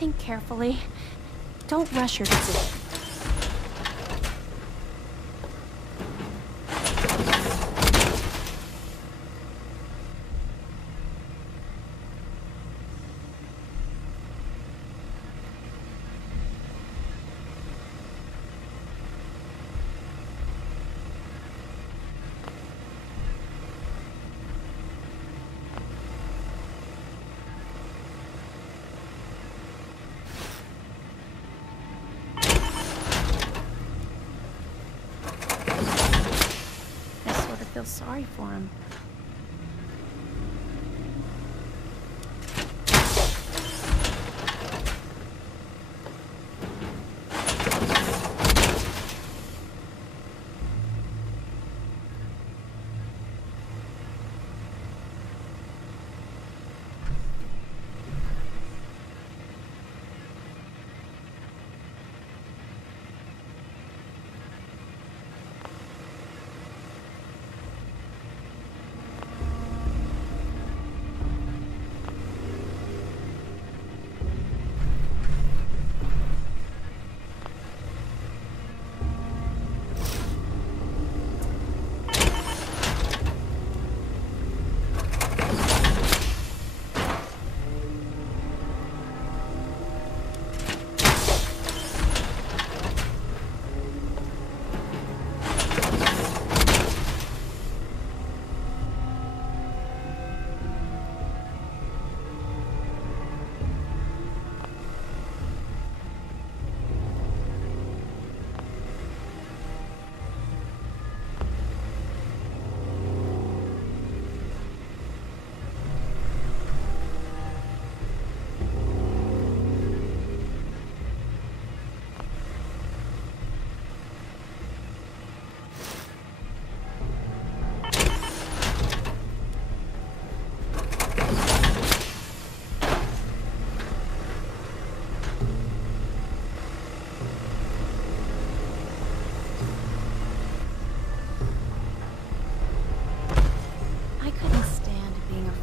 Think carefully. Don't rush your decision. I feel sorry for him.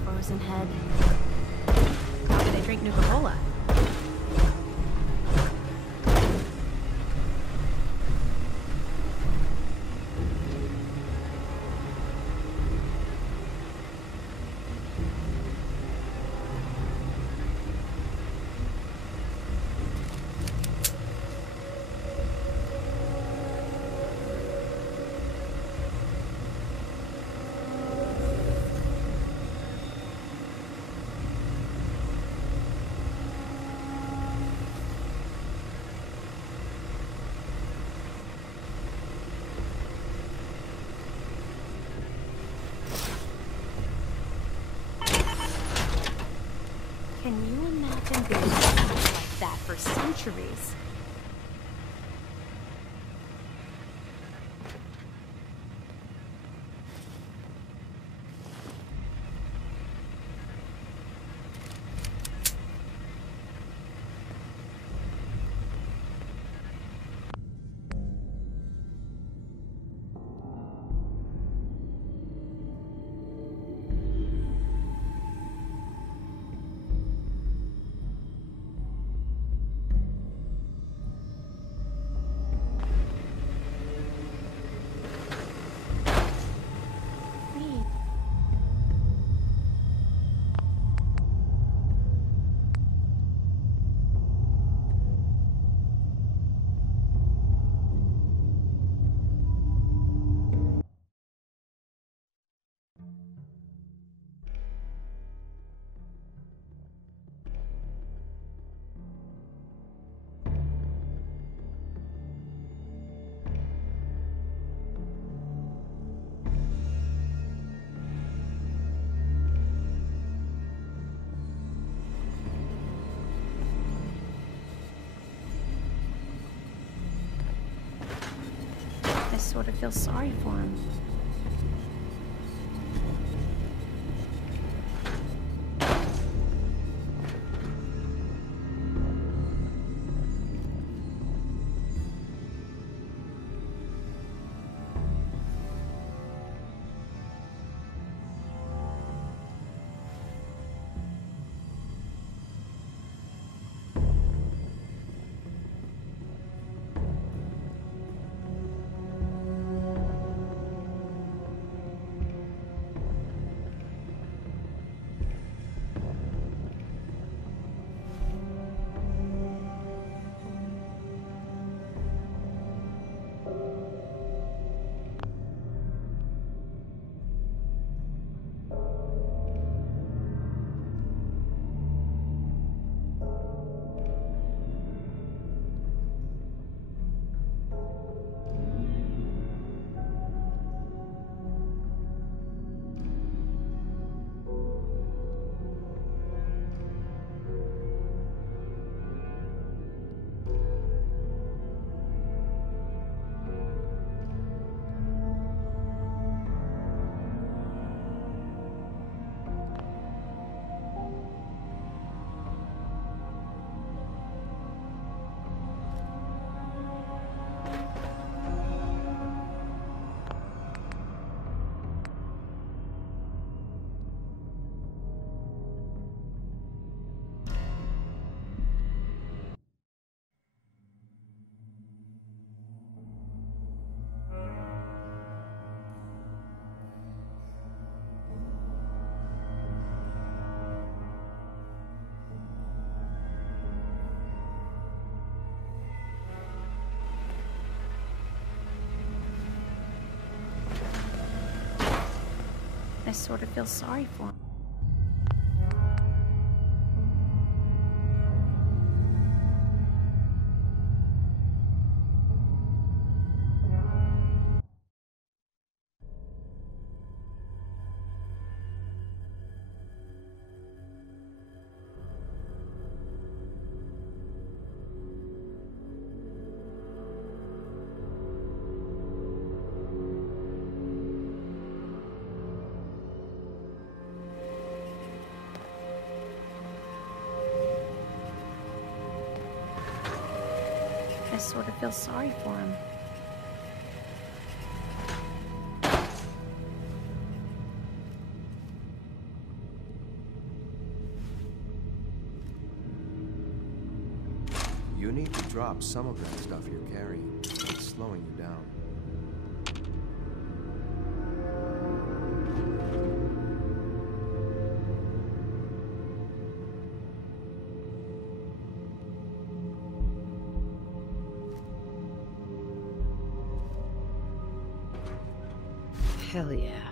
Frozen head. How could I drink Nuka-Cola? Can you imagine being like that for centuries? I sort of feel sorry for him. sort of feel sorry for him. I sort of feel sorry for him. You need to drop some of that stuff you're carrying. It's slowing you down. Hell yeah.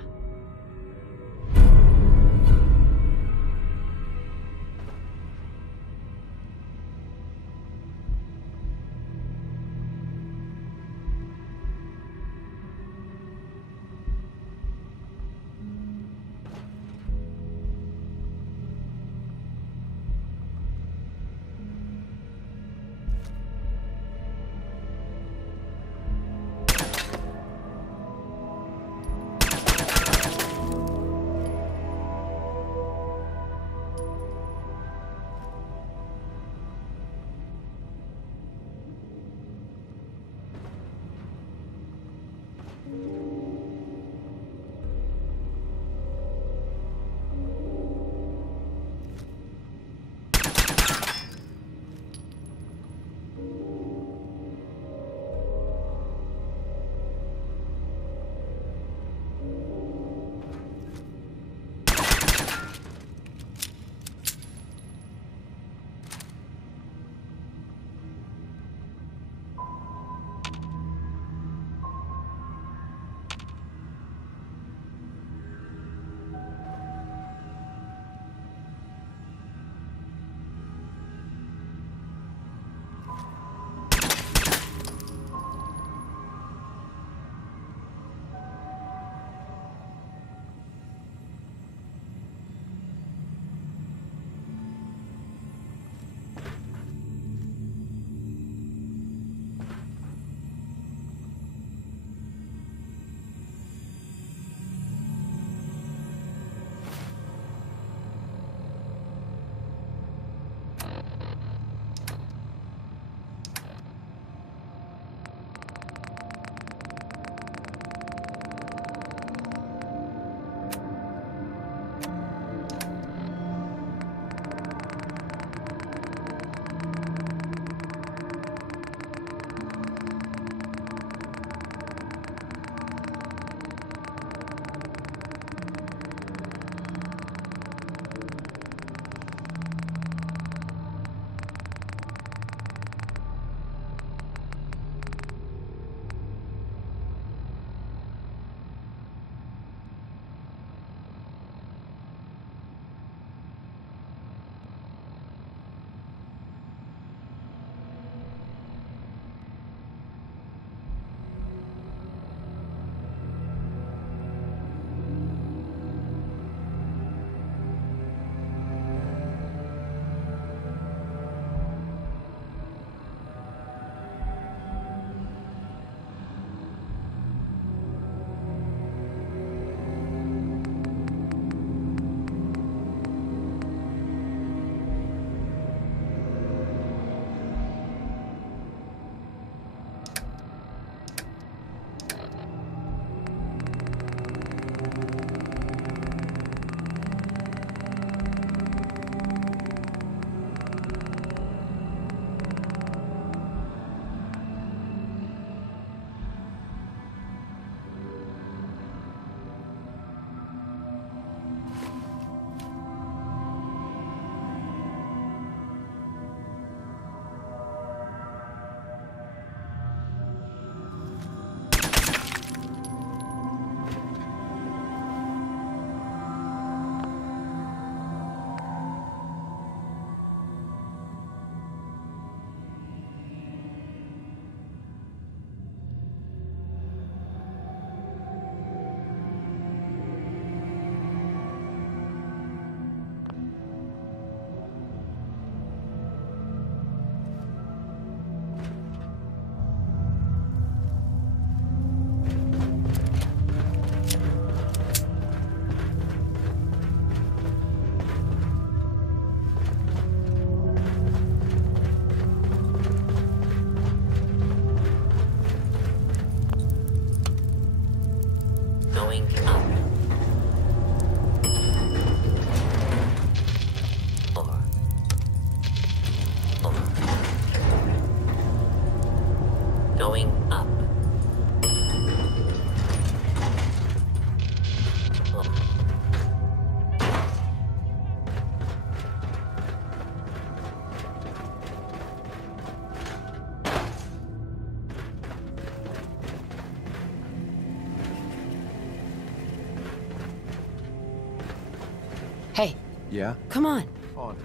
Yeah? Come on. On it.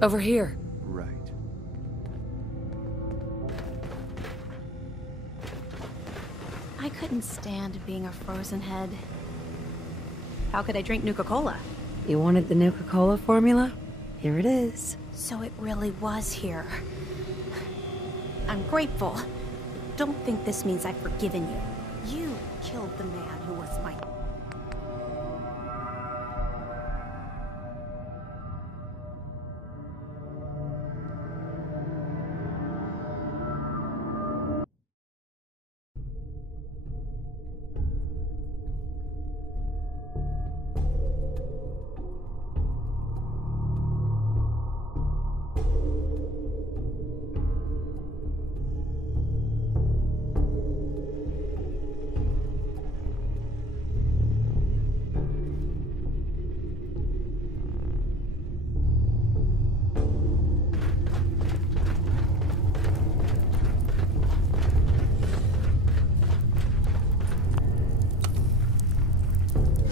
Over here. Right. I couldn't stand being a frozen head. How could I drink Nuka-Cola? You wanted the Nuka-Cola Formula? Here it is. So it really was here. I'm grateful. Don't think this means I've forgiven you. You killed the man who was my...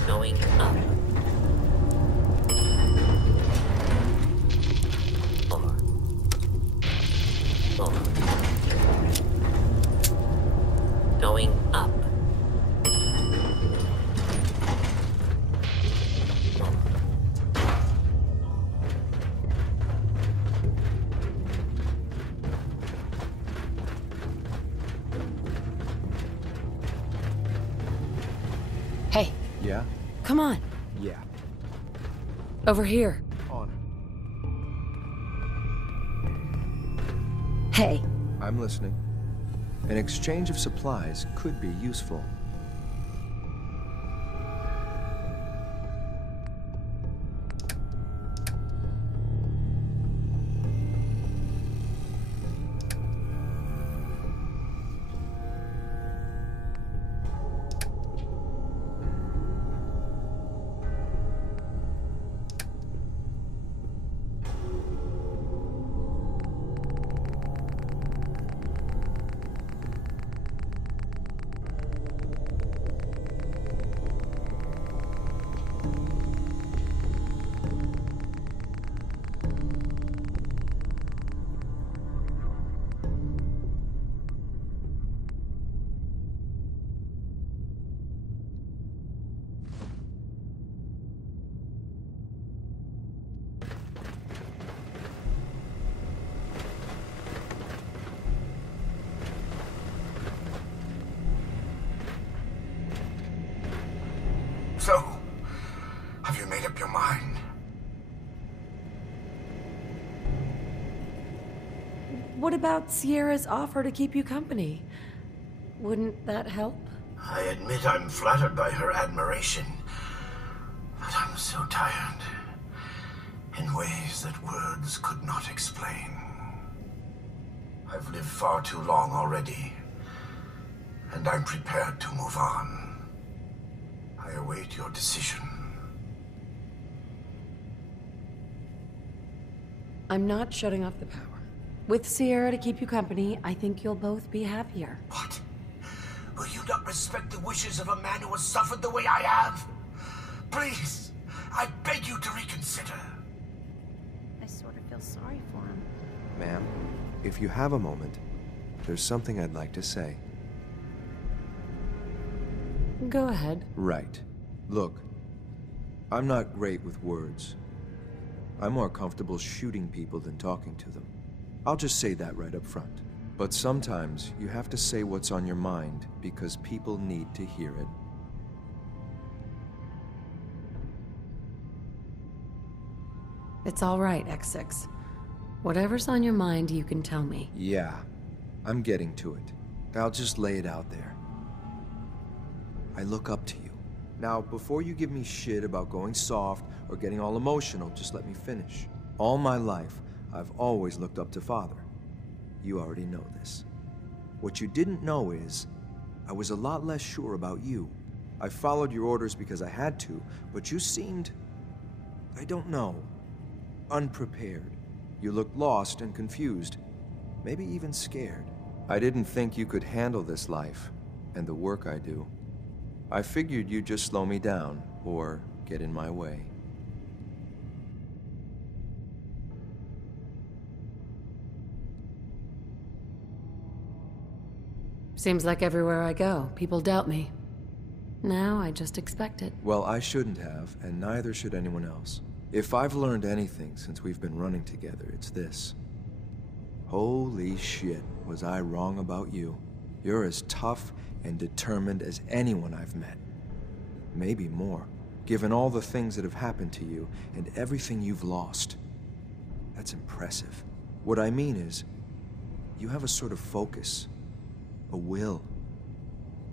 Going up. Over. Going up. Hey, Yeah? come on. Yeah. Over here. On it. Hey. I'm listening. An exchange of supplies could be useful. So, have you made up your mind? What about Sierra's offer to keep you company? Wouldn't that help? I admit I'm flattered by her admiration, but I'm so tired in ways that words could not explain. I've lived far too long already, and I'm prepared to move on. I await your decision. I'm not shutting off the power. With Sierra to keep you company, I think you'll both be happier. What? Will you not respect the wishes of a man who has suffered the way I have? Please, I beg you to reconsider. I sort of feel sorry for him. Ma'am, if you have a moment, there's something I'd like to say. Go ahead. Right. Look, I'm not great with words. I'm more comfortable shooting people than talking to them. I'll just say that right up front. But sometimes you have to say what's on your mind because people need to hear it. It's all right, X6. Whatever's on your mind, you can tell me. Yeah, I'm getting to it. I'll just lay it out there. I look up to you. Now, before you give me shit about going soft or getting all emotional, just let me finish. All my life, I've always looked up to Father. You already know this. What you didn't know is, I was a lot less sure about you. I followed your orders because I had to, but you seemed, I don't know, unprepared. You looked lost and confused, maybe even scared. I didn't think you could handle this life and the work I do. I figured you'd just slow me down, or get in my way. Seems like everywhere I go, people doubt me. Now I just expect it. Well, I shouldn't have, and neither should anyone else. If I've learned anything since we've been running together, it's this. Holy shit, was I wrong about you. You're as tough and determined as anyone I've met. Maybe more, given all the things that have happened to you and everything you've lost. That's impressive. What I mean is, you have a sort of focus, a will.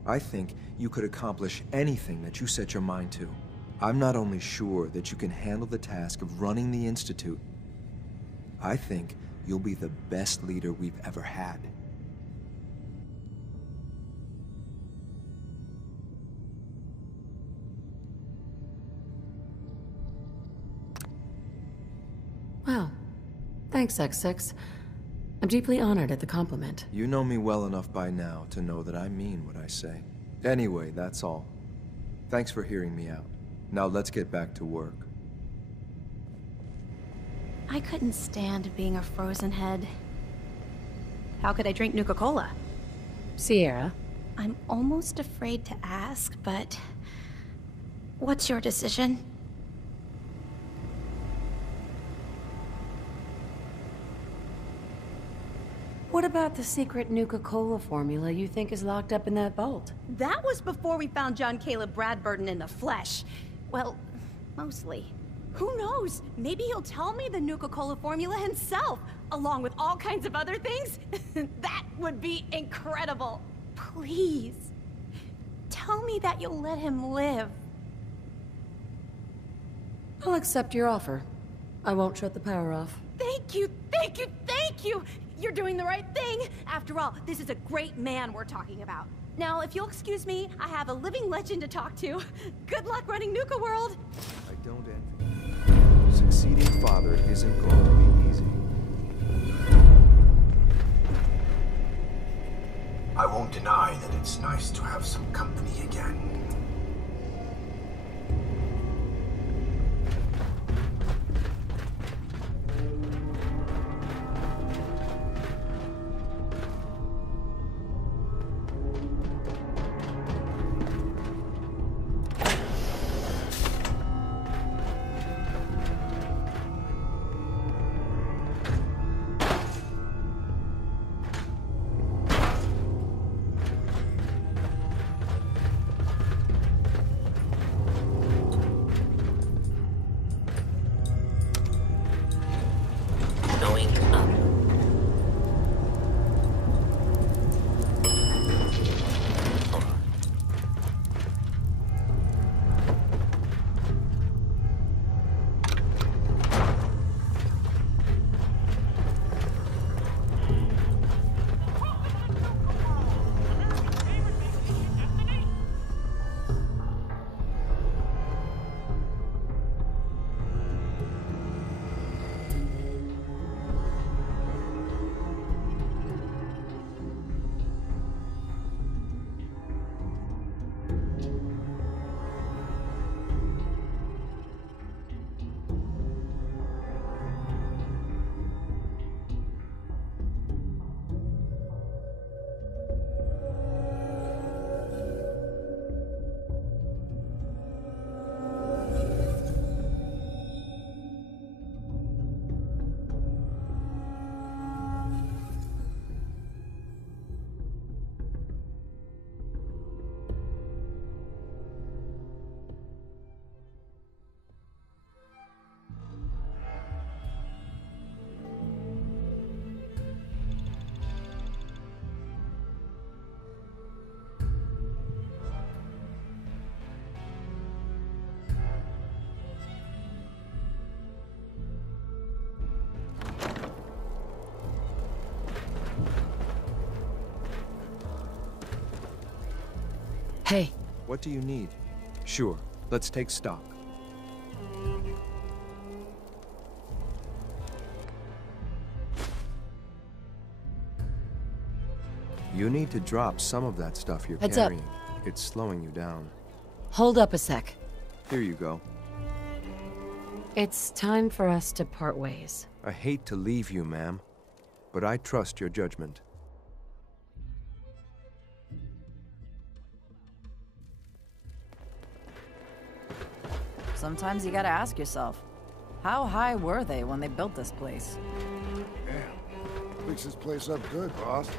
I think you could accomplish anything that you set your mind to. I'm not only sure that you can handle the task of running the Institute, I think you'll be the best leader we've ever had. Wow. Thanks, X6. I'm deeply honored at the compliment. You know me well enough by now to know that I mean what I say. Anyway, that's all. Thanks for hearing me out. Now let's get back to work. I couldn't stand being a frozen head. How could I drink Nuka-Cola? Sierra? I'm almost afraid to ask, but... what's your decision? What about the secret Nuka-Cola formula you think is locked up in that vault? That was before we found John Caleb Bradburton in the flesh. Well, mostly. Who knows? Maybe he'll tell me the Nuka-Cola formula himself, along with all kinds of other things. That would be incredible. Please, tell me that you'll let him live. I'll accept your offer. I won't shut the power off. Thank you, thank you, thank you! You're doing the right thing! After all, this is a great man we're talking about. Now, if you'll excuse me, I have a living legend to talk to. Good luck running Nuka-World! I don't envy you. Succeeding father isn't going to be easy. I won't deny that it's nice to have some company again. Hey. What do you need? Sure, let's take stock. You need to drop some of that stuff you're Heads up. carrying. It's slowing you down. Hold up a sec. Here you go. It's time for us to part ways. I hate to leave you, ma'am, but I trust your judgment. Sometimes you gotta ask yourself, how high were they when they built this place? Damn. Fix this place up good, boss.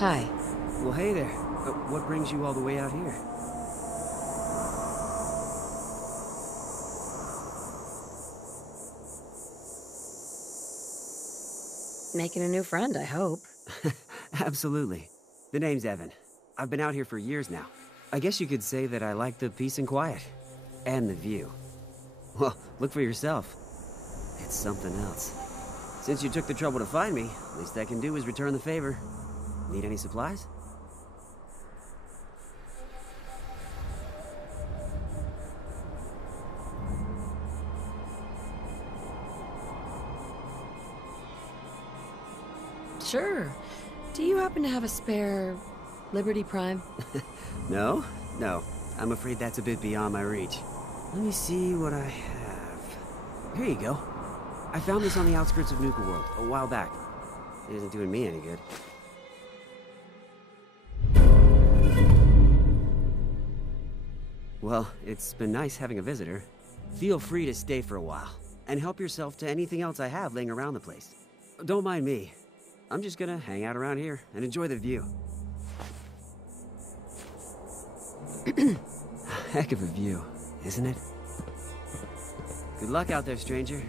Hi. Well, hey there. What brings you all the way out here? Making a new friend, I hope. Absolutely. The name's Evan. I've been out here for years now. I guess you could say that I like the peace and quiet. And the view. Well, look for yourself. It's something else. Since you took the trouble to find me, least I can do is return the favor. Need any supplies? Sure. Do you happen to have a spare Liberty Prime? No? No. I'm afraid that's a bit beyond my reach. Let me see what I have. Here you go. I found this on the outskirts of Nuka-World a while back. It isn't doing me any good. Well, it's been nice having a visitor. Feel free to stay for a while, and help yourself to anything else I have laying around the place. Don't mind me. I'm just gonna hang out around here and enjoy the view. Heck of a view, isn't it? Good luck out there, stranger.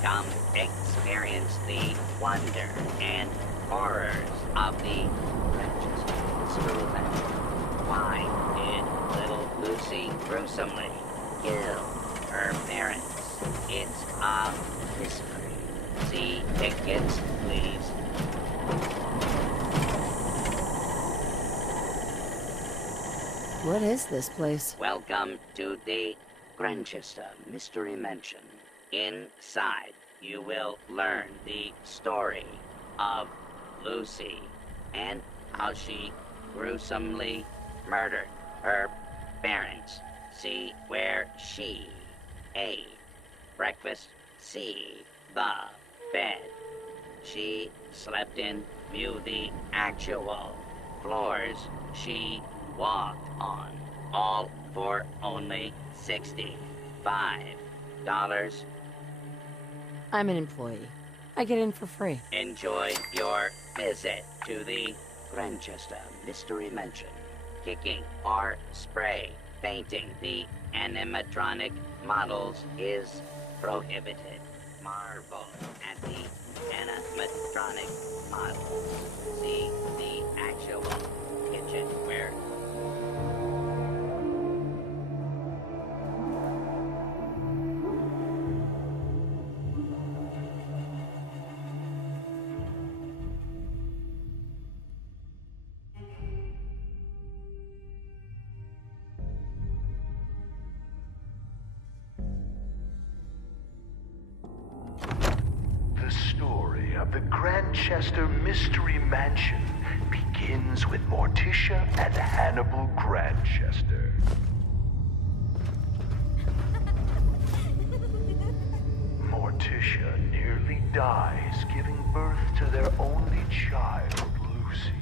Come experience the wonder and horrors of the experiment. Why did little Lucy gruesomely kill her parents? It's a mystery. See tickets, please. What is this place? Welcome to the Grantchester Mystery Mansion. Inside, you will learn the story of Lucy and how she gruesomely murdered her parents. See where she ate breakfast. See the bed she slept in. View the actual floors she walked on. All for only $65. I'm an employee. I get in for free. Enjoy your visit to the Grantchester Mystery Mansion. Kicking or spray painting the animatronic models is prohibited. Marvel at the animatronic models. See the actual kitchenware. The story of the Grantchester Mystery Mansion begins with Morticia and Hannibal Grantchester. Morticia nearly dies giving birth to their only child, Lucy.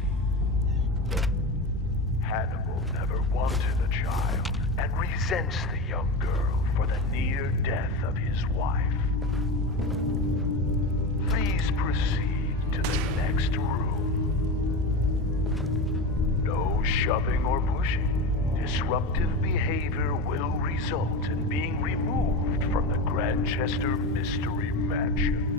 Hannibal never wanted a child and resents the young girl for the near death of his wife. Please proceed to the next room. No shoving or pushing. Disruptive behavior will result in being removed from the Grantchester Mystery Mansion.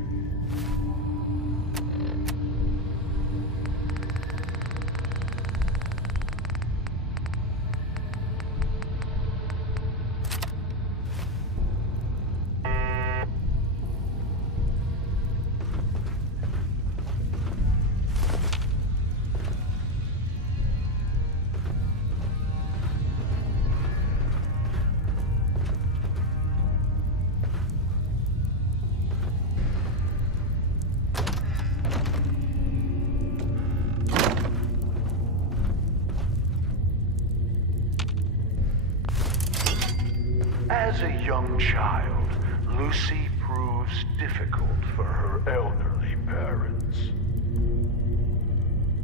As a young child, Lucy proves difficult for her elderly parents.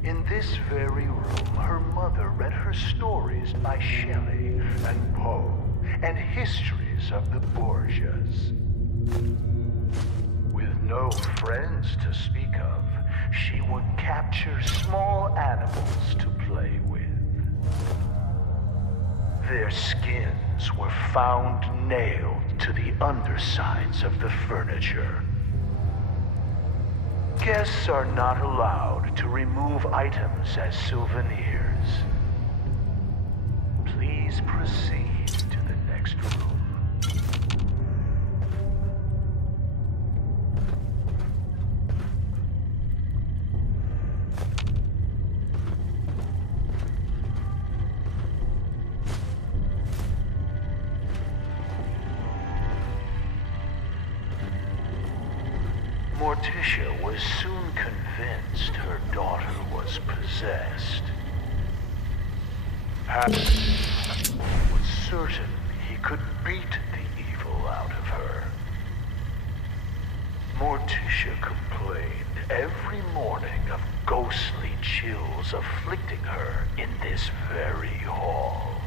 In this very room, her mother read her stories by Shelley and Poe, and histories of the Borgias. With no friends to speak of, she would capture small animals to play with. Their skins were found nailed to the undersides of the furniture. Guests are not allowed to remove items as souvenirs. Please proceed to the next room. Morticia was soon convinced her daughter was possessed. Hannibal was certain he could beat the evil out of her. Morticia complained every morning of ghostly chills afflicting her in this very hall.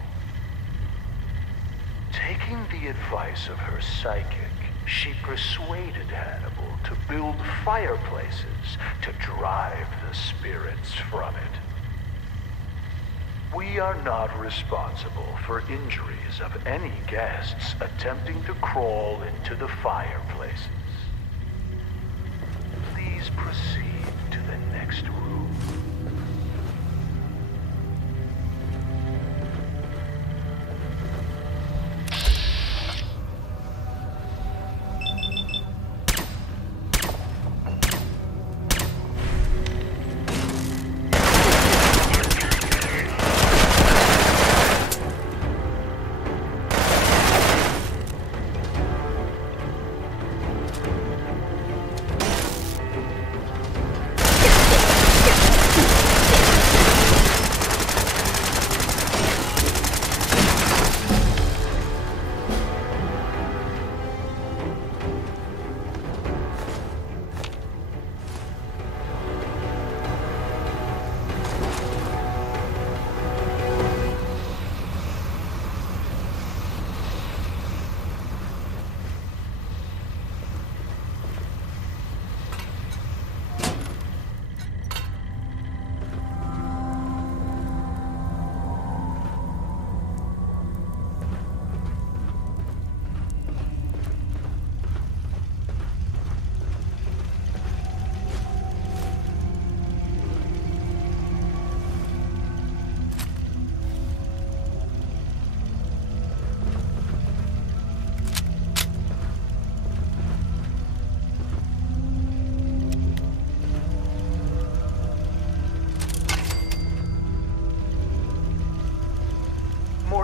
Taking the advice of her psychic, she persuaded Hannibal to build fireplaces to drive the spirits from it. We are not responsible for injuries of any guests attempting to crawl into the fireplaces. Please proceed to the next room.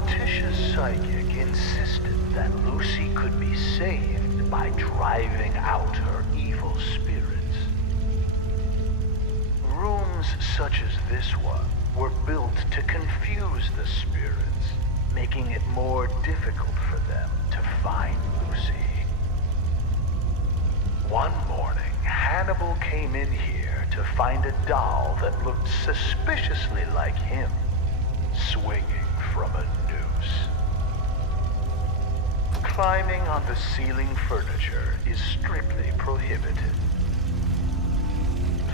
Morticia's psychic insisted that Lucy could be saved by driving out her evil spirits. Rooms such as this one were built to confuse the spirits, making it more difficult for them to find Lucy. One morning, Hannibal came in here to find a doll that looked suspiciously like him, swinging from a noose. Climbing on the ceiling furniture is strictly prohibited.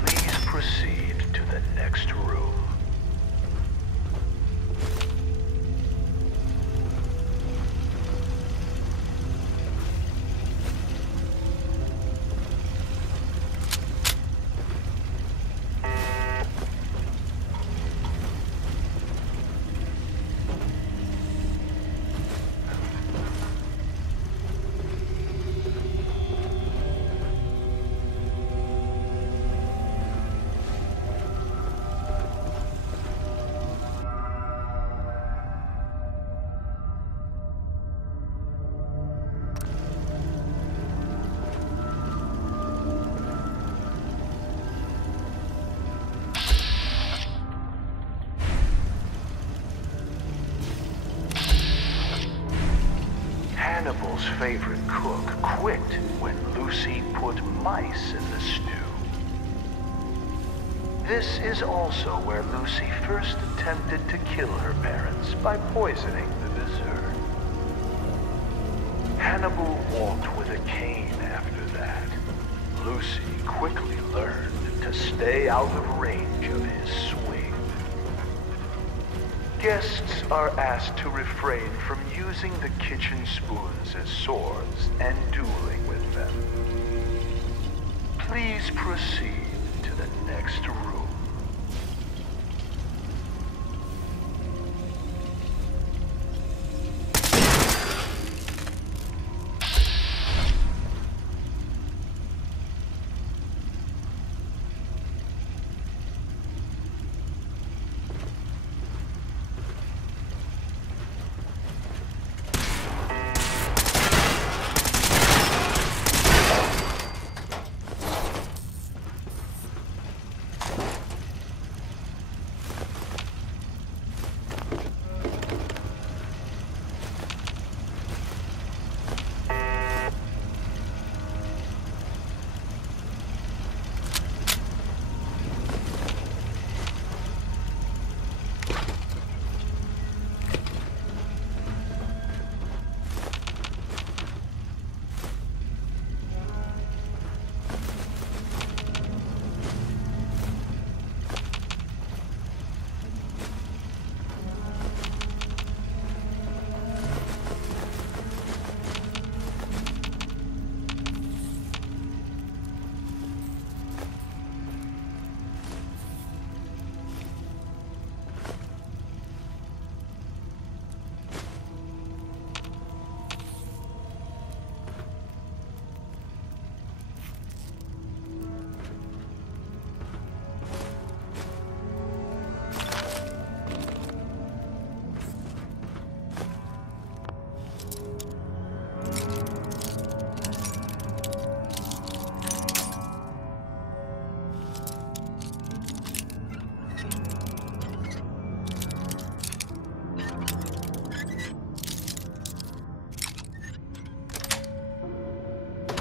Please proceed to the next room. Hannibal's favorite cook quit when Lucy put mice in the stew. This is also where Lucy first attempted to kill her parents by poisoning the dessert. Hannibal walked with a cane after that. Lucy quickly learned to stay out of range of his swing. Guests are asked to refrain from using the kitchen spoons as swords and dueling with them. Please proceed to the next room.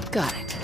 Got it.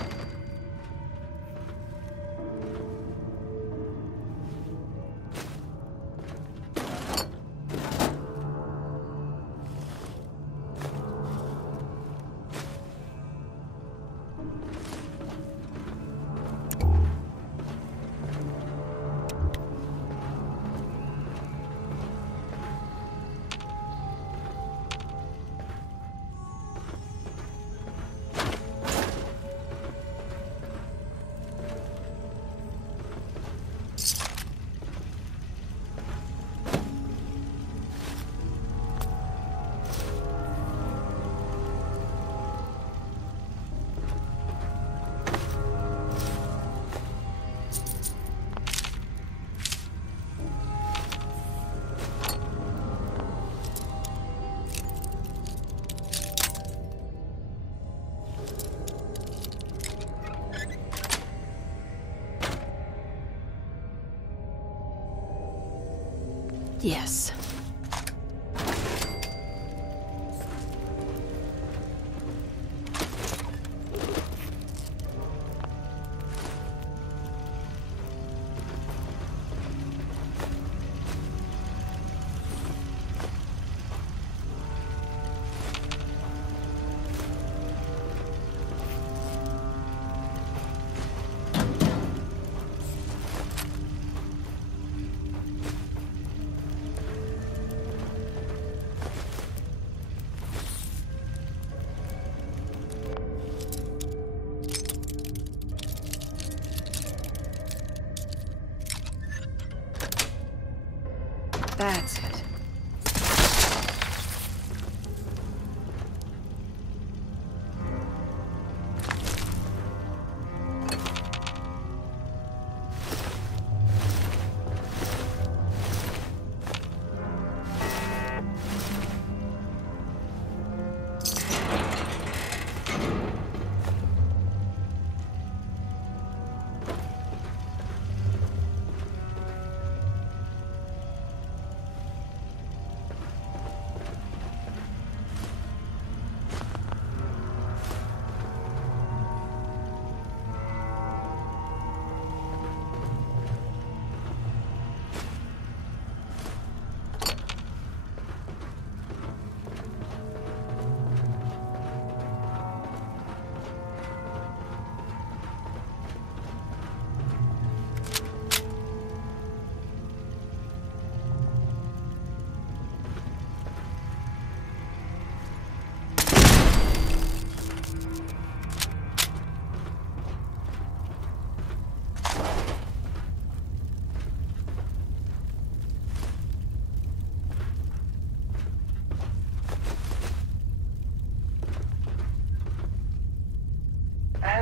Yes. That's it.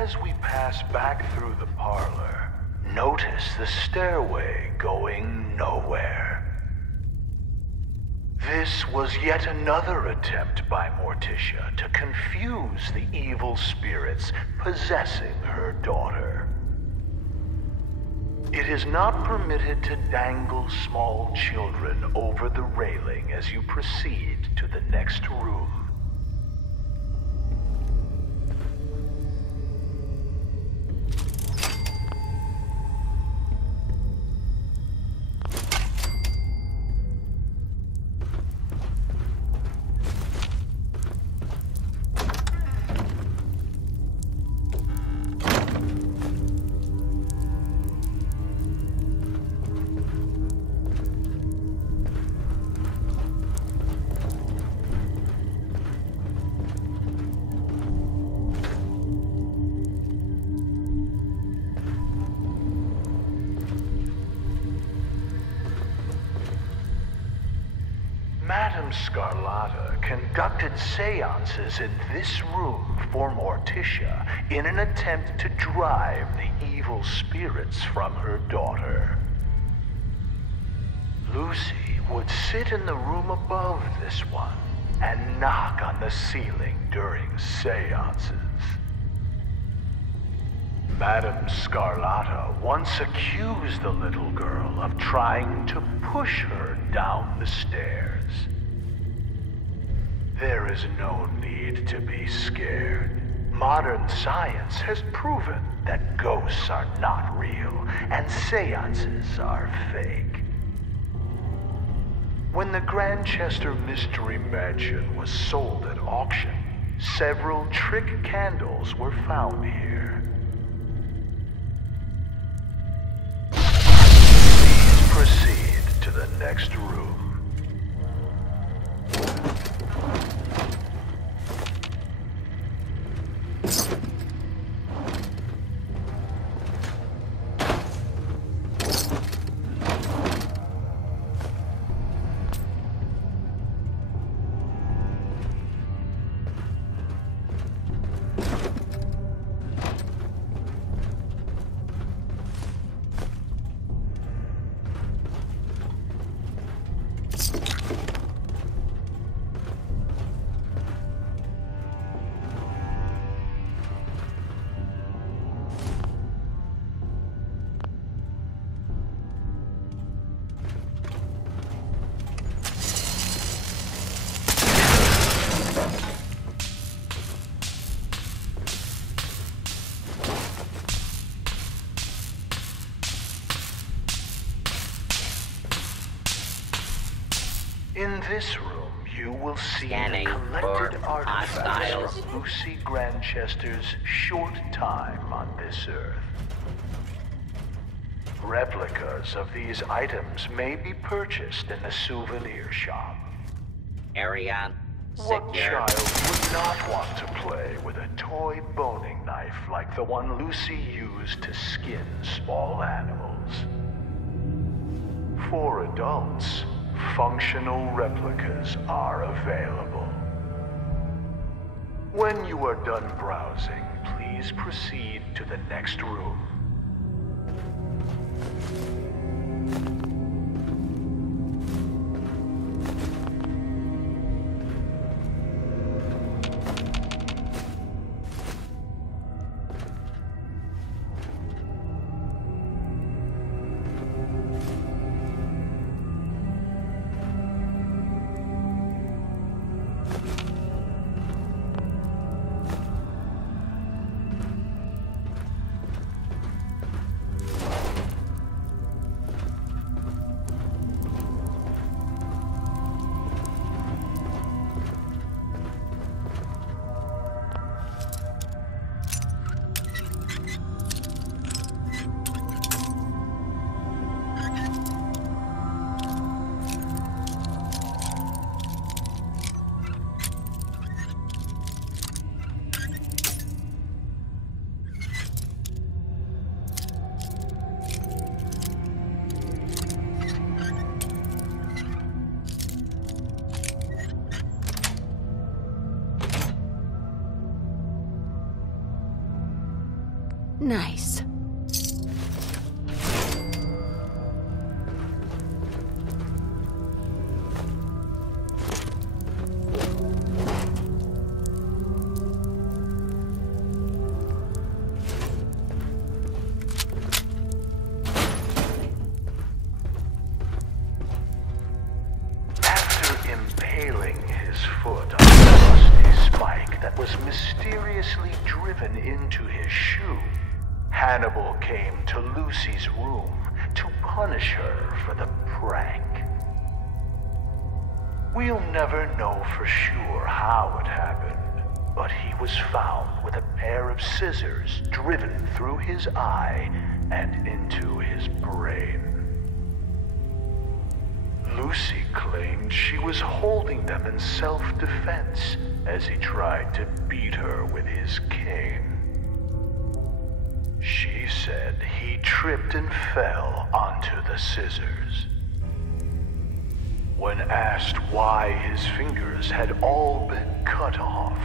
As we pass back through the parlor, notice the stairway going nowhere. This was yet another attempt by Morticia to confuse the evil spirits possessing her daughter. It is not permitted to dangle small children over the railing as you proceed to the next room. Madame Scarlata conducted seances in this room for Morticia in an attempt to drive the evil spirits from her daughter. Lucy would sit in the room above this one and knock on the ceiling during seances. Madame Scarlata once accused the little girl of trying to push her down the stairs. There is no need to be scared. Modern science has proven that ghosts are not real and seances are fake. When the Grandchester Mystery Mansion was sold at auction, several trick candles were found here. Please proceed to the next room. In this room, you will see Scanning the collected for artifacts hostiles. from Lucy Grantchester's short time on this Earth. Replicas of these items may be purchased in the souvenir shop. Area What secure. child would not want to play with a toy boning knife like the one Lucy used to skin small animals? For adults, functional replicas are available. When you are done browsing, please proceed to the next room. Nice. After impaling his foot on a rusty spike that was mysteriously driven into his shoe, Hannibal came to Lucy's room to punish her for the prank. We'll never know for sure how it happened, but he was found with a pair of scissors driven through his eye and into his brain. Lucy claimed she was holding them in self-defense as he tried to beat her with his cane. She said he tripped and fell onto the scissors. When asked why his fingers had all been cut off,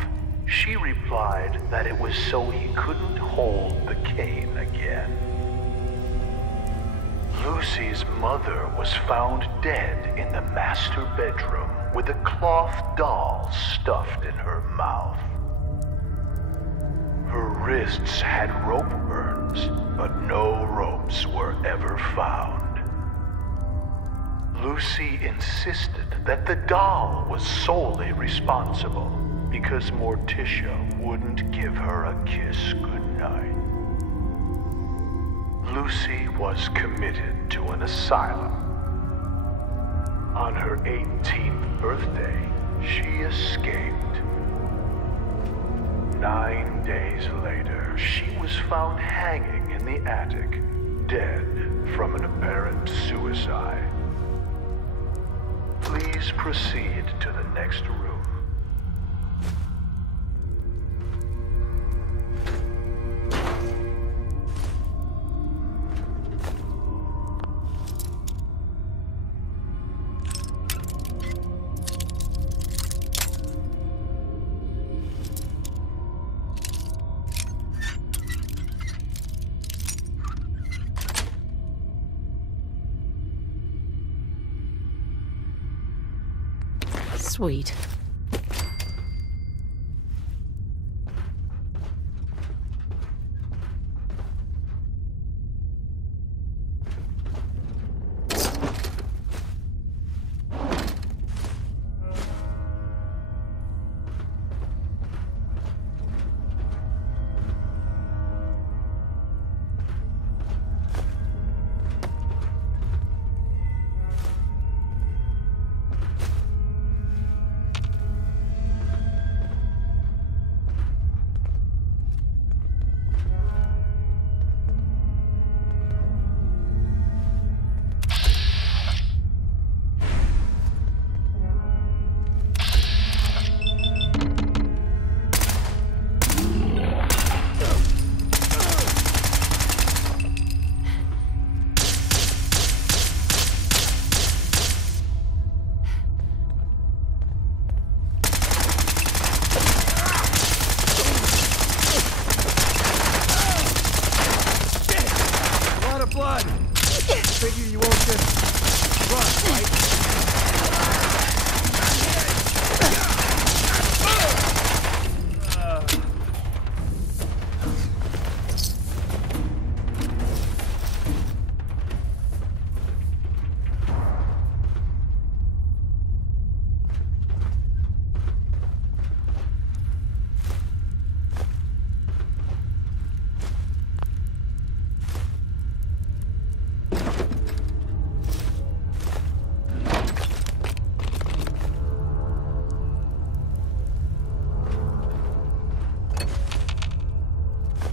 she replied that it was so he couldn't hold the cane again. Lucy's mother was found dead in the master bedroom with a cloth doll stuffed in her mouth. Her wrists had rope burns, but no ropes were ever found. Lucy insisted that the doll was solely responsible because Morticia wouldn't give her a kiss goodnight. Lucy was committed to an asylum. On her 18th birthday, she escaped. 9 days later, she was found hanging in the attic, dead from an apparent suicide. Please proceed to the next room. Sweet. Figure you won't just run, right?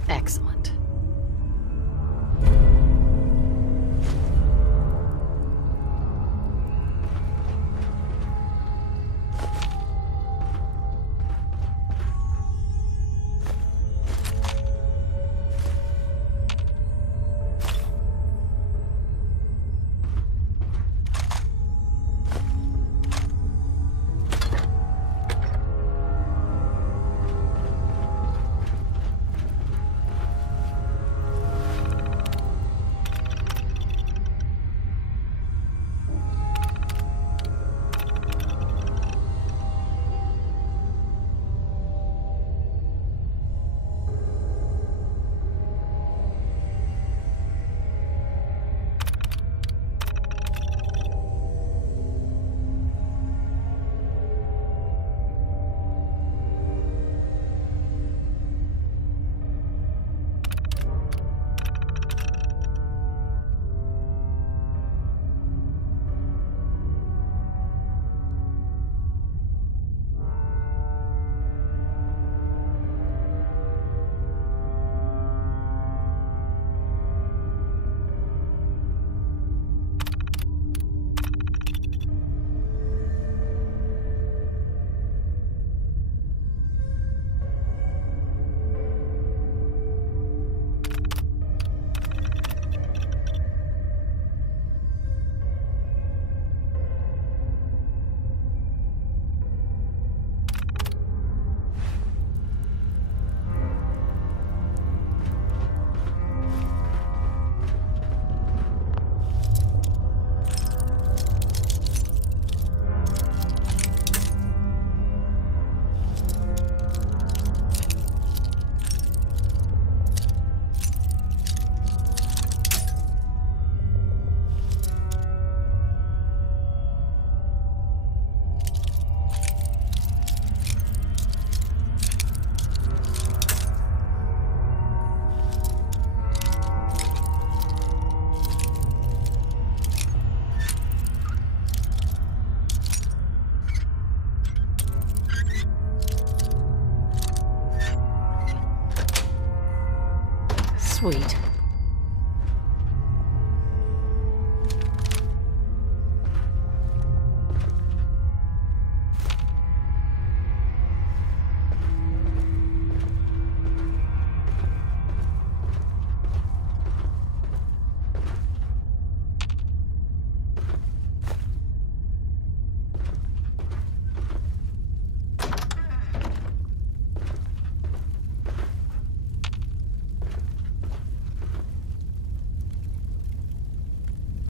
Excellent. Sweet.